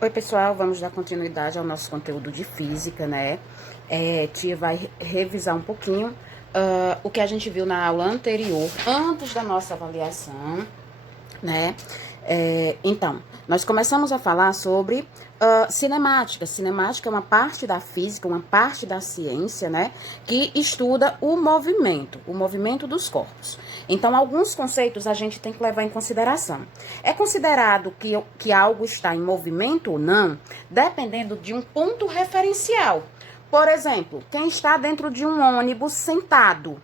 Oi, pessoal, vamos dar continuidade ao nosso conteúdo de física, né? Tia vai revisar um pouquinho o que a gente viu na aula anterior, antes da nossa avaliação, né? Então, nós começamos a falar sobre cinemática. Cinemática é uma parte da física, uma parte da ciência, né? Que estuda o movimento dos corpos. Então, alguns conceitos a gente tem que levar em consideração. É considerado que algo está em movimento ou não, dependendo de um ponto referencial. Por exemplo, quem está dentro de um ônibus sentado,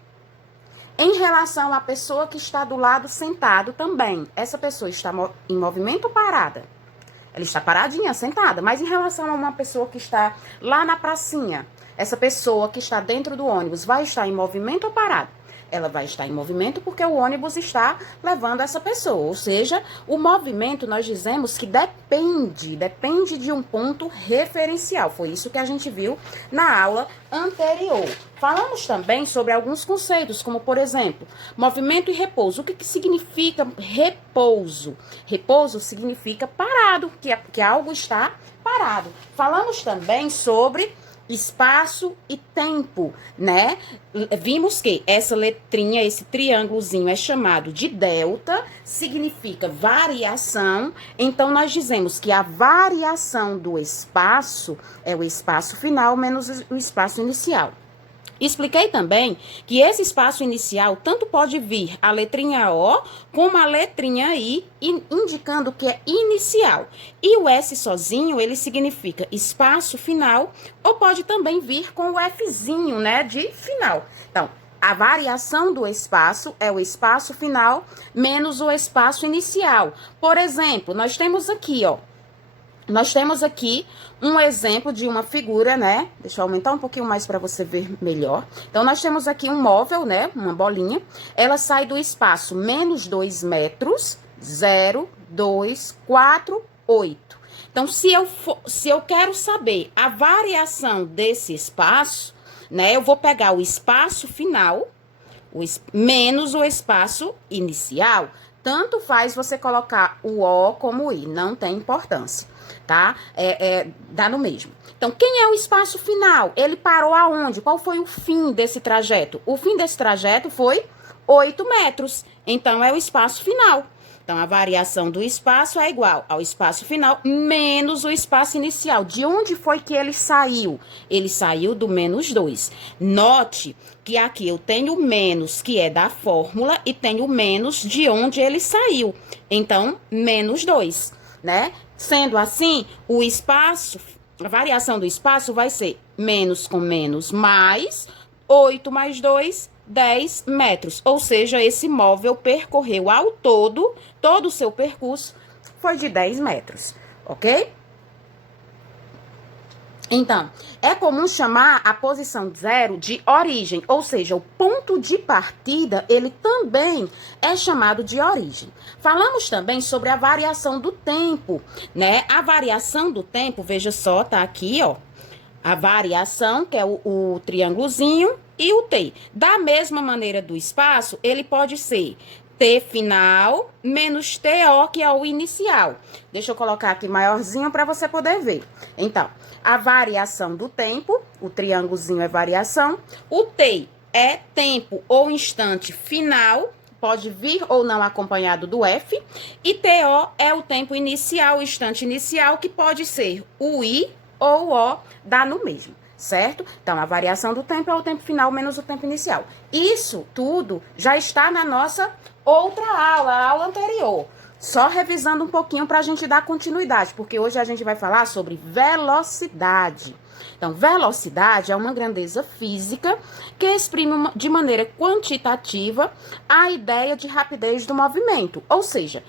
em relação à pessoa que está do lado sentado também, essa pessoa está em movimento ou parada? Ela está paradinha, sentada, mas em relação a uma pessoa que está lá na pracinha, essa pessoa que está dentro do ônibus vai estar em movimento ou parada? Ela vai estar em movimento porque o ônibus está levando essa pessoa. Ou seja, o movimento nós dizemos que depende de um ponto referencial. Foi isso que a gente viu na aula anterior. Falamos também sobre alguns conceitos, como por exemplo, movimento e repouso. O que significa repouso? Repouso significa parado, que algo está parado. Falamos também sobre espaço e tempo, né? Vimos que essa letrinha, esse triângulozinho é chamado de delta, significa variação. Então, nós dizemos que a variação do espaço é o espaço final menos o espaço inicial. Expliquei também que esse espaço inicial tanto pode vir a letrinha O como a letrinha I, indicando que é inicial. E o S sozinho, ele significa espaço final, ou pode também vir com o Fzinho, né, de final. Então, a variação do espaço é o espaço final menos o espaço inicial. Por exemplo, nós temos aqui, um exemplo de uma figura, né? Deixa eu aumentar um pouquinho mais para você ver melhor. Então, nós temos aqui um móvel, né? Uma bolinha. Ela sai do espaço menos 2 metros, 0, 2, 4, 8. Então, se eu quero saber a variação desse espaço, né? Eu vou pegar o espaço final menos o espaço inicial. Tanto faz você colocar o O como o I, não tem importância, tá? Dá no mesmo. Então, quem é o espaço final? Ele parou aonde? Qual foi o fim desse trajeto? O fim desse trajeto foi 8 metros. Então, é o espaço final. Então, a variação do espaço é igual ao espaço final menos o espaço inicial. De onde foi que ele saiu? Ele saiu do menos 2. Note que aqui eu tenho menos, que é da fórmula, e tenho menos de onde ele saiu. Então, menos 2, né? Sendo assim, o espaço, a variação do espaço vai ser menos com menos mais, 8 mais 2, 10 metros. Ou seja, esse móvel percorreu ao todo o seu percurso foi de 10 metros, ok? Então, é comum chamar a posição zero de origem, ou seja, o ponto de partida, ele também é chamado de origem. Falamos também sobre a variação do tempo, né? A variação do tempo, veja só, tá aqui, ó. A variação, que é o triângulozinho, e o T. Da mesma maneira do espaço, ele pode ser T final menos TO, que é o inicial. Deixa eu colocar aqui maiorzinho para você poder ver. Então, a variação do tempo, o triângulozinho é variação. O T é tempo ou instante final, pode vir ou não acompanhado do F. E TO é o tempo inicial, o instante inicial, que pode ser o I ou o, dá no mesmo, certo? Então, a variação do tempo é o tempo final menos o tempo inicial. Isso tudo já está na nossa outra aula, a aula anterior. Só revisando um pouquinho para a gente dar continuidade, porque hoje a gente vai falar sobre velocidade. Então, velocidade é uma grandeza física que exprime de maneira quantitativa a ideia de rapidez do movimento. Ou seja,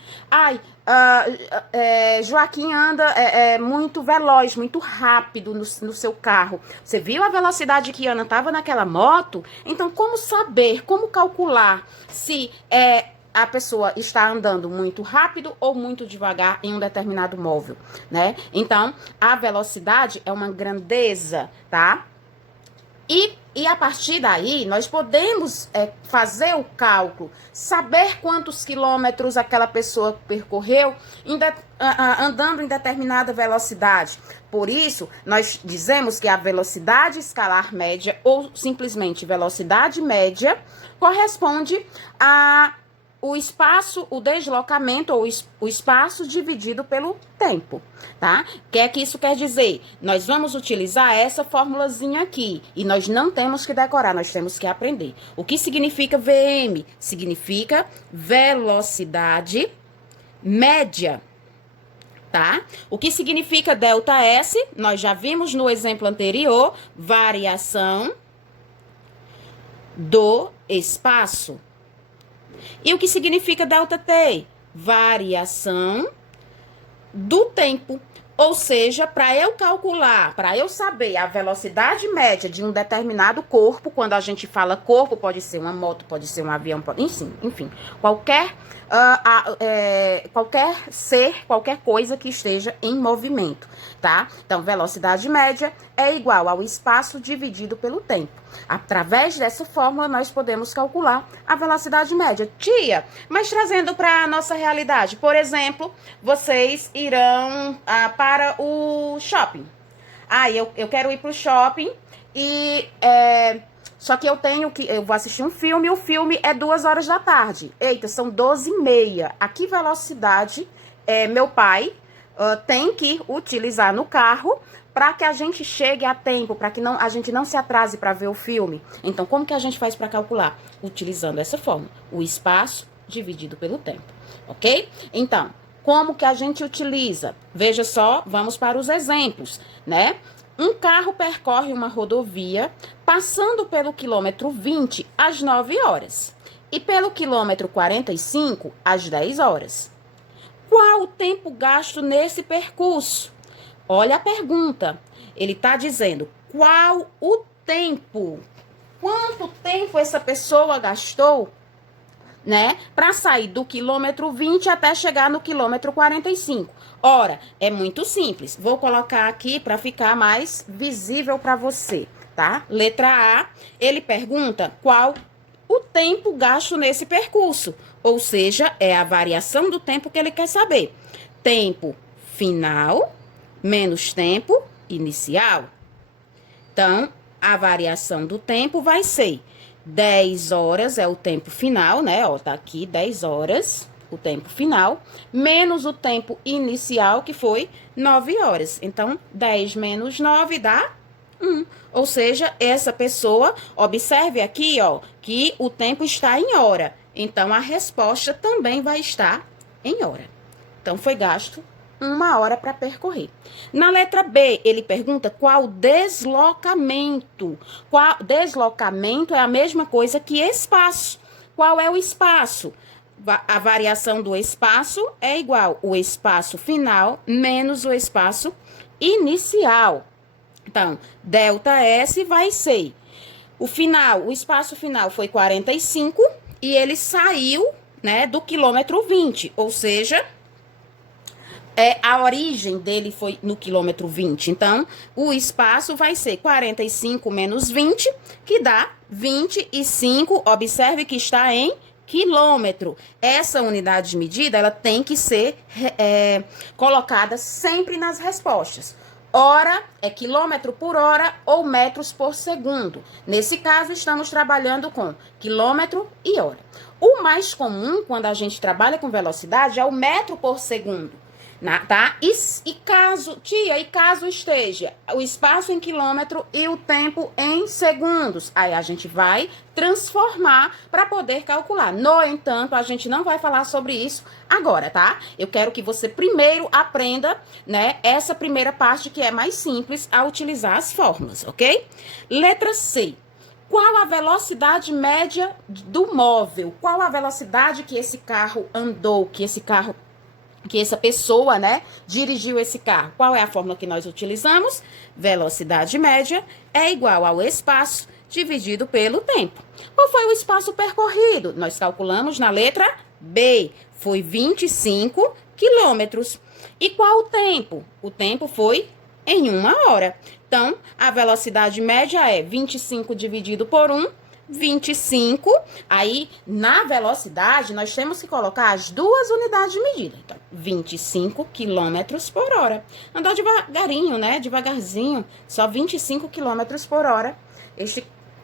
Joaquim anda muito veloz, muito rápido no seu carro. Você viu a velocidade que Ana estava naquela moto? Então, como saber, como calcular se a pessoa está andando muito rápido ou muito devagar em um determinado móvel, né? Então, a velocidade é uma grandeza, tá? E a partir daí, nós podemos fazer o cálculo, saber quantos quilômetros aquela pessoa percorreu andando em determinada velocidade. Por isso, nós dizemos que a velocidade escalar média, ou simplesmente velocidade média, corresponde a o espaço, o deslocamento ou o espaço dividido pelo tempo, tá? O que é que isso quer dizer? Nós vamos utilizar essa formulazinha aqui e nós não temos que decorar, nós temos que aprender. O que significa VM? Significa velocidade média, tá? O que significa ΔS? Nós já vimos no exemplo anterior, variação do espaço. E o que significa ΔT? Variação do tempo. Ou seja, para eu calcular, para eu saber a velocidade média de um determinado corpo, quando a gente fala corpo, pode ser uma moto, pode ser um avião, enfim, qualquer ser, qualquer coisa que esteja em movimento, tá? Então, velocidade média é igual ao espaço dividido pelo tempo. Através dessa fórmula, nós podemos calcular a velocidade média. Tia, mas trazendo para a nossa realidade, por exemplo, vocês irão para o shopping. Eu quero ir para o shopping e... só que eu vou assistir um filme, o filme é 2 horas da tarde. Eita, são 12h30. A que velocidade meu pai tem que utilizar no carro para que a gente chegue a tempo, para que a gente não se atrase para ver o filme? Então, como que a gente faz para calcular? Utilizando essa fórmula, o espaço dividido pelo tempo, ok? Então, como que a gente utiliza? Veja só, vamos para os exemplos, né? Um carro percorre uma rodovia passando pelo quilômetro 20 às 9 horas e pelo quilômetro 45 às 10 horas. Qual o tempo gasto nesse percurso? Olha a pergunta. Ele está dizendo qual o tempo? Quanto tempo essa pessoa gastou, né, para sair do quilômetro 20 até chegar no quilômetro 45? Ora, é muito simples. Vou colocar aqui para ficar mais visível para você, tá? Letra A, ele pergunta qual o tempo gasto nesse percurso. Ou seja, é a variação do tempo que ele quer saber. Tempo final menos tempo inicial. Então, a variação do tempo vai ser 10 horas é o tempo final, né? Ó, tá aqui 10 horas, o tempo final, menos o tempo inicial, que foi 9 horas. Então, 10 menos 9 dá 1. Ou seja, essa pessoa, observe aqui, ó, que o tempo está em hora. Então, a resposta também vai estar em hora. Então, foi gasto 1 hora para percorrer. Na letra B, ele pergunta qual deslocamento. Deslocamento é a mesma coisa que espaço. Qual é o espaço? A variação do espaço é igual ao espaço final menos o espaço inicial. Então, ΔS vai ser o espaço final foi 45 e ele saiu, né, do quilômetro 20, ou seja, a origem dele foi no quilômetro 20. Então, o espaço vai ser 45 menos 20, que dá 25. Observe que está em quilômetro. Essa unidade de medida, ela tem que ser colocada sempre nas respostas. Hora é quilômetro por hora ou metros por segundo. Nesse caso, estamos trabalhando com quilômetro e hora. O mais comum, quando a gente trabalha com velocidade, é o metro por segundo. Tá? Caso esteja o espaço em quilômetro e o tempo em segundos, aí a gente vai transformar para poder calcular. No entanto, a gente não vai falar sobre isso agora, tá? Eu quero que você primeiro aprenda, né, essa primeira parte que é mais simples a utilizar as fórmulas, ok? Letra C. Qual a velocidade média do móvel? Qual a velocidade que esse carro andou, que essa pessoa, né, dirigiu esse carro? Qual é a fórmula que nós utilizamos? Velocidade média é igual ao espaço dividido pelo tempo. Qual foi o espaço percorrido? Nós calculamos na letra B. Foi 25 quilômetros. E qual o tempo? O tempo foi em 1 hora. Então, a velocidade média é 25 dividido por 1, 25. Aí, na velocidade, nós temos que colocar as duas unidades de medida. Então, 25 quilômetros por hora. Andou devagarinho, né? Devagarzinho, só 25 quilômetros por hora.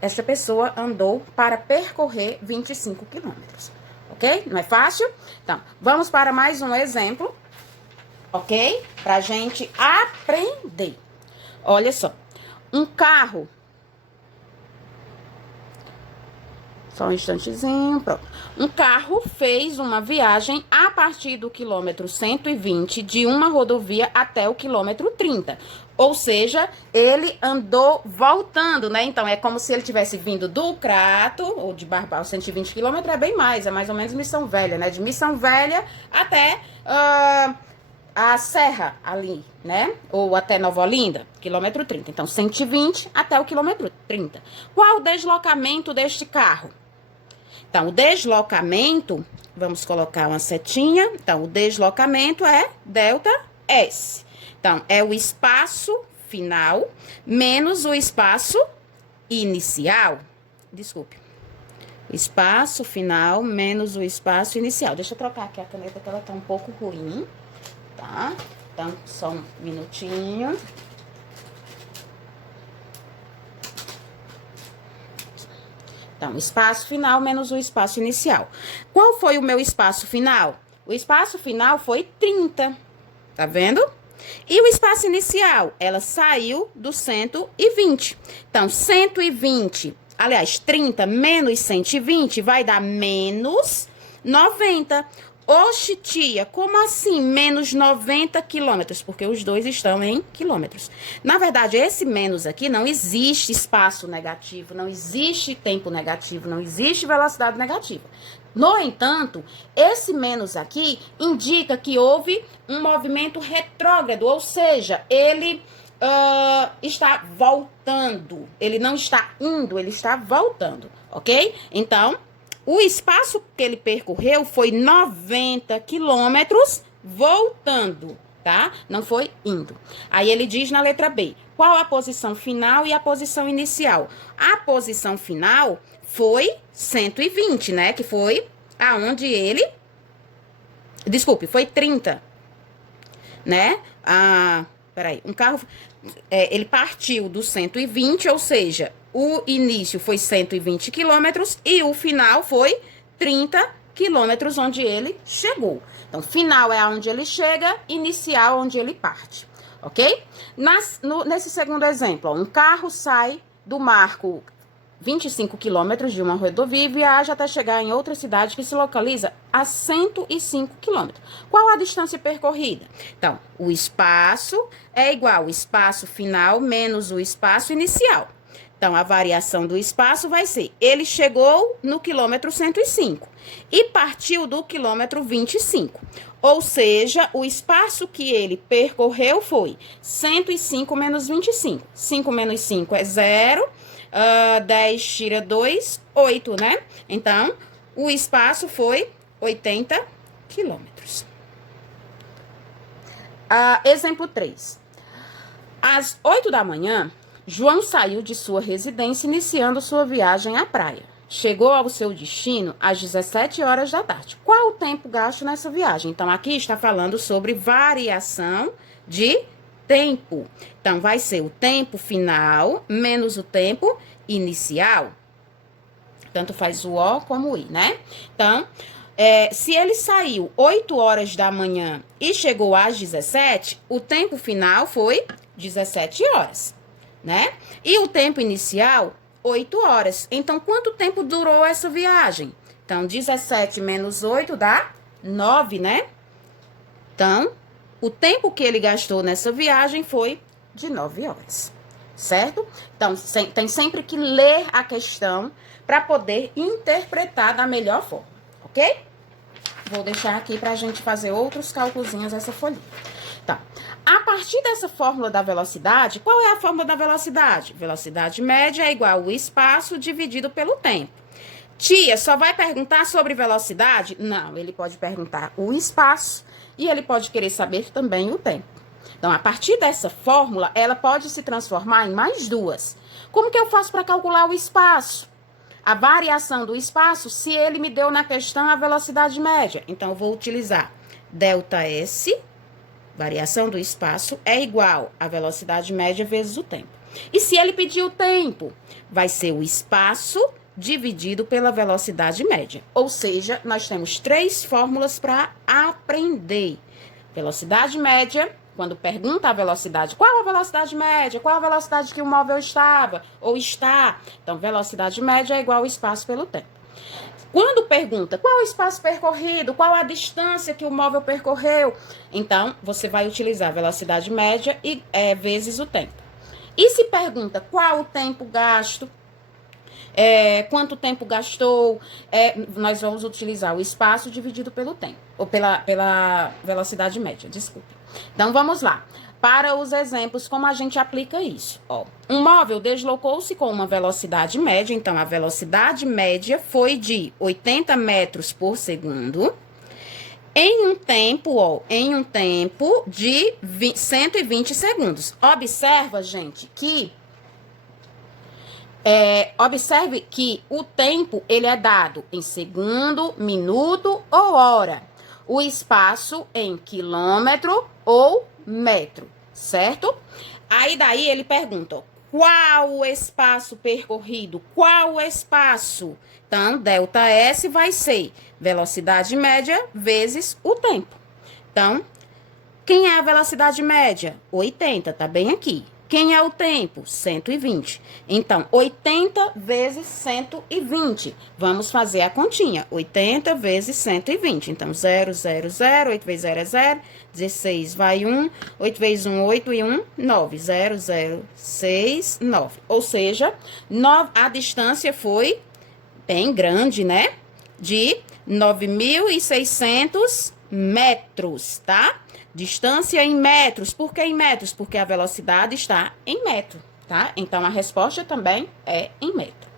Esta pessoa andou para percorrer 25 quilômetros. Ok? Não é fácil? Então, vamos para mais um exemplo. Ok? Pra gente aprender. Olha só. Um carro. Só um instantezinho, pronto. Um carro fez uma viagem a partir do quilômetro 120 de uma rodovia até o quilômetro 30. Ou seja, ele andou voltando, né? Então, é como se ele tivesse vindo do Crato, ou de Barbal, 120 quilômetros, é bem mais, é mais ou menos Missão Velha, né? De Missão Velha até a Serra ali, né? Ou até Nova Olinda, quilômetro 30. Então, 120 até o quilômetro 30. Qual o deslocamento deste carro? Então, o deslocamento, vamos colocar uma setinha. Então, o deslocamento é delta S. Então, é o espaço final menos o espaço inicial. Desculpe. Espaço final menos o espaço inicial. Deixa eu trocar aqui a caneta que ela tá um pouco ruim, tá? Então, só um minutinho. Então, espaço final menos o espaço inicial. Qual foi o meu espaço final? O espaço final foi 30. Tá vendo? E o espaço inicial? Ela saiu do 120. Então, 120, aliás, 30 menos 120 vai dar menos 90. Oxe, tia, como assim menos 90 quilômetros? Porque os dois estão em quilômetros. Na verdade, esse menos aqui não existe espaço negativo, não existe tempo negativo, não existe velocidade negativa. No entanto, esse menos aqui indica que houve um movimento retrógrado, ou seja, ele está voltando. Ele não está indo, ele está voltando, ok? Então, o espaço que ele percorreu foi 90 quilômetros voltando, tá? Não foi indo. Aí ele diz na letra B, qual a posição final e a posição inicial? A posição final foi 120, né? Que foi aonde ele... Desculpe, foi 30, né? Peraí, um carro... ele partiu do 120, ou seja, o início foi 120 quilômetros e o final foi 30 quilômetros onde ele chegou. Então, final é onde ele chega, inicial onde ele parte, ok? Nesse segundo exemplo, ó, um carro sai do marco 25 quilômetros de uma rodovia e viaja até chegar em outra cidade que se localiza a 105 quilômetros. Qual a distância percorrida? Então, o espaço é igual ao espaço final menos o espaço inicial. Então, a variação do espaço vai ser, ele chegou no quilômetro 105 e partiu do quilômetro 25. Ou seja, o espaço que ele percorreu foi 105 menos 25. 5 menos 5 é 0. 10 tira 2, 8, né? Então, o espaço foi 80 quilômetros. Exemplo 3. Às 8 da manhã, João saiu de sua residência iniciando sua viagem à praia. Chegou ao seu destino às 17 horas da tarde. Qual o tempo gasto nessa viagem? Então, aqui está falando sobre variação de tempo. Então, vai ser o tempo final menos o tempo inicial. Tanto faz o O como o I, né? Então, se ele saiu 8 horas da manhã e chegou às 17, o tempo final foi 17 horas, né? E o tempo inicial, 8 horas. Então, quanto tempo durou essa viagem? Então, 17 menos 8 dá 9, né? Então, o tempo que ele gastou nessa viagem foi de 9 horas, certo? Então, tem sempre que ler a questão para poder interpretar da melhor forma, ok? Vou deixar aqui para a gente fazer outros cálculozinhos essa folhinha. Tá. A partir dessa fórmula da velocidade, qual é a fórmula da velocidade? Velocidade média é igual ao espaço dividido pelo tempo. Tia, só vai perguntar sobre velocidade? Não, ele pode perguntar o espaço e ele pode querer saber também o tempo. Então, a partir dessa fórmula, ela pode se transformar em mais duas. Como que eu faço para calcular o espaço? A variação do espaço, se ele me deu na questão a velocidade média. Então, eu vou utilizar ΔS, variação do espaço, é igual a velocidade média vezes o tempo. E se ele pedir o tempo, vai ser o espaço dividido pela velocidade média. Ou seja, nós temos 3 fórmulas para aprender. Velocidade média, quando pergunta a velocidade, qual a velocidade média? Qual a velocidade que o móvel estava ou está? Então, velocidade média é igual ao espaço pelo tempo. Quando pergunta qual o espaço percorrido, qual a distância que o móvel percorreu, então, você vai utilizar a velocidade média vezes o tempo. E se pergunta qual o tempo gasto, quanto tempo gastou, nós vamos utilizar o espaço dividido pelo tempo, ou pela velocidade média, desculpe. Então, vamos lá. Para os exemplos, como a gente aplica isso? Ó, um móvel deslocou-se com uma velocidade média, então a velocidade média foi de 80 metros por segundo, em um tempo de 120 segundos. Observa, gente, que observe que o tempo, ele é dado em segundo, minuto ou hora. O espaço em quilômetro ou metro, certo? Aí daí ele pergunta, qual o espaço percorrido? Qual o espaço? Então, ΔS vai ser velocidade média vezes o tempo. Então, quem é a velocidade média? 80, tá bem aqui. Quem é o tempo? 120. Então, 80 vezes 120. Vamos fazer a continha. 80 vezes 120. Então, 0, 0, 0. 8 vezes 0 é 0. 16 vai 1. 8 vezes 1, 8 e 1, 9. 0, 0, 6, 9. Ou seja, a distância foi bem grande, né? De 9.600 metros, tá? Distância em metros. Por que em metros? Porque a velocidade está em metro, tá? Então, a resposta também é em metro.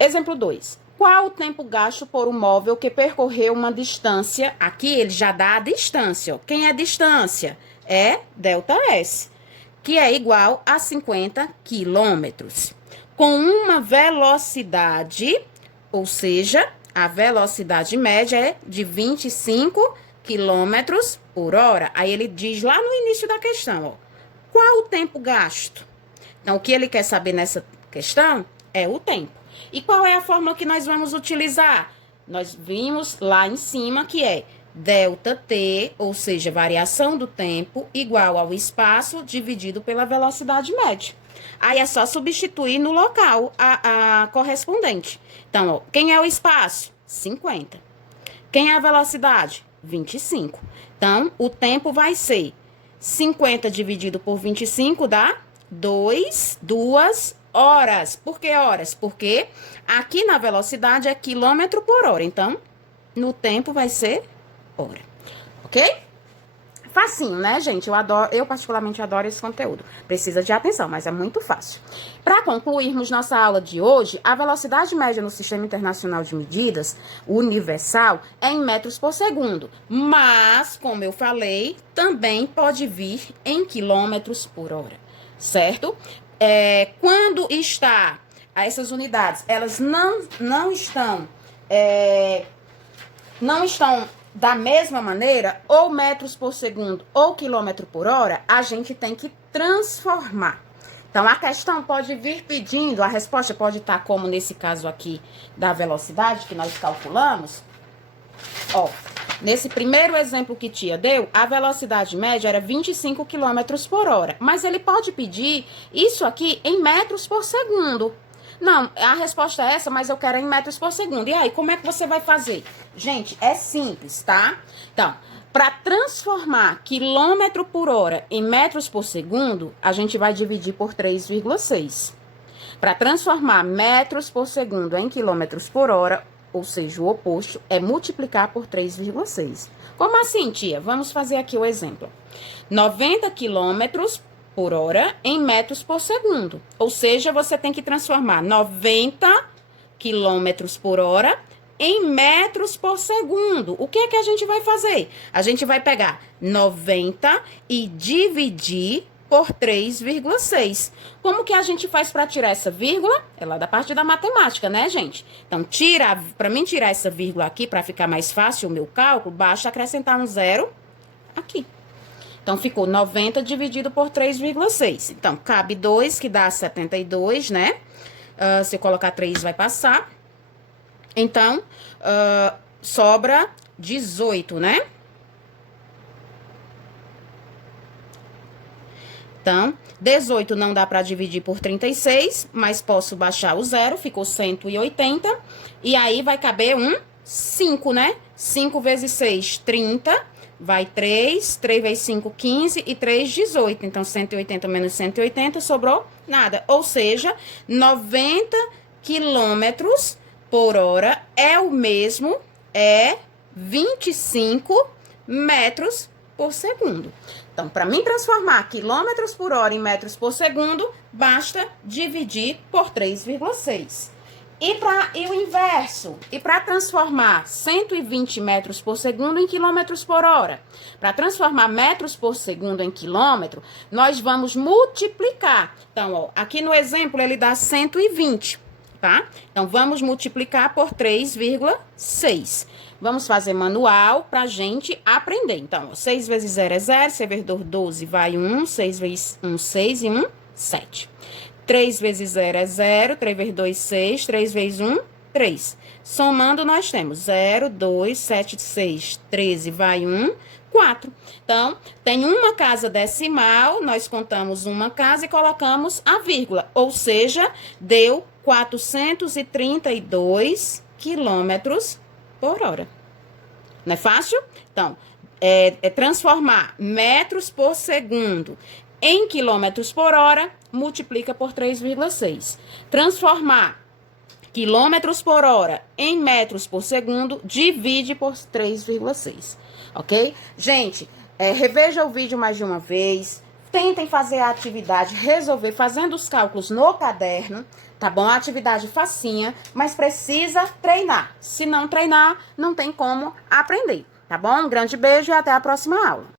Exemplo 2. Qual o tempo gasto por um móvel que percorreu uma distância? Aqui ele já dá a distância. Ó. Quem é distância? É ΔS, que é igual a 50 quilômetros. Com uma velocidade, ou seja, a velocidade média é de 25 quilômetros por hora. Aí ele diz lá no início da questão, ó, qual o tempo gasto? Então, o que ele quer saber nessa questão é o tempo. E qual é a fórmula que nós vamos utilizar? Nós vimos lá em cima que é ΔT, ou seja, variação do tempo, igual ao espaço dividido pela velocidade média. Aí é só substituir no local a correspondente. Então, ó, quem é o espaço? 50. Quem é a velocidade? 25. Então, o tempo vai ser 50 dividido por 25 dá 2 horas. Por que horas? Porque aqui na velocidade é quilômetro por hora. Então, no tempo vai ser hora. Ok? Facinho, né, gente? Eu particularmente adoro esse conteúdo. Precisa de atenção, mas é muito fácil. Para concluirmos nossa aula de hoje, a velocidade média no Sistema Internacional de Medidas, universal, é em metros por segundo. Mas, como eu falei, também pode vir em quilômetros por hora, certo? Quando está, essas unidades, elas não estão da mesma maneira, ou metros por segundo ou quilômetro por hora, a gente tem que transformar. Então, a questão pode vir pedindo, a resposta pode estar como nesse caso aqui da velocidade que nós calculamos. Ó, nesse primeiro exemplo que tia deu, a velocidade média era 25 quilômetros por hora. Mas ele pode pedir isso aqui em metros por segundo. Não, a resposta é essa, mas eu quero em metros por segundo. E aí, como é que você vai fazer? Gente, é simples, tá? Então, para transformar quilômetro por hora em metros por segundo, a gente vai dividir por 3,6. Para transformar metros por segundo em quilômetros por hora, ou seja, o oposto, é multiplicar por 3,6. Como assim, tia? Vamos fazer aqui o exemplo. 90 quilômetros por hora em metros por segundo. Ou seja, você tem que transformar 90 quilômetros por hora em metros por segundo. O que é que a gente vai fazer? A gente vai pegar 90 e dividir por 3,6. Como que a gente faz para tirar essa vírgula? É lá da parte da matemática, né, gente? Então, para mim tirar essa vírgula aqui, para ficar mais fácil o meu cálculo, basta acrescentar um zero aqui. Então, ficou 90 dividido por 3,6. Então, cabe 2, que dá 72, né? Se eu colocar 3, vai passar. Então, sobra 18, né? Então, 18 não dá para dividir por 36, mas posso baixar o zero, ficou 180. E aí, vai caber um 5, né? 5 vezes 6, 30. Vai 3, 3 vezes 5, 15 e 3, 18. Então, 180 menos 180, sobrou nada. Ou seja, 90 quilômetros por hora é o mesmo, 25 metros por segundo. Então, para mim transformar quilômetros por hora em metros por segundo, basta dividir por 3,6. E o inverso, e para transformar 120 metros por segundo em quilômetros por hora, para transformar metros por segundo em quilômetro, nós vamos multiplicar. Então, ó, aqui no exemplo ele dá 120, tá? Então, vamos multiplicar por 3,6. Vamos fazer manual pra gente aprender. Então, ó, 6 vezes 0 é 0, 6 vezes 2, 12, vai 1, 6 vezes 1, 6 e 1, 7. 3 vezes 0 é 0, 3 vezes 2, 6, 3 vezes 1, 3. Somando, nós temos 0, 2, 7, 6, 13, vai 1, 4. Então, tem uma casa decimal, nós contamos uma casa e colocamos a vírgula. Ou seja, deu 432 quilômetros por hora. Não é fácil? Então, transformar metros por segundo em quilômetros por hora, multiplica por 3,6. Transformar quilômetros por hora em metros por segundo, divide por 3,6. Ok? Gente, reveja o vídeo mais de uma vez. Tentem fazer a atividade, resolver fazendo os cálculos no caderno, tá bom? A atividade facinha, mas precisa treinar. Se não treinar, não tem como aprender, tá bom? Um grande beijo e até a próxima aula.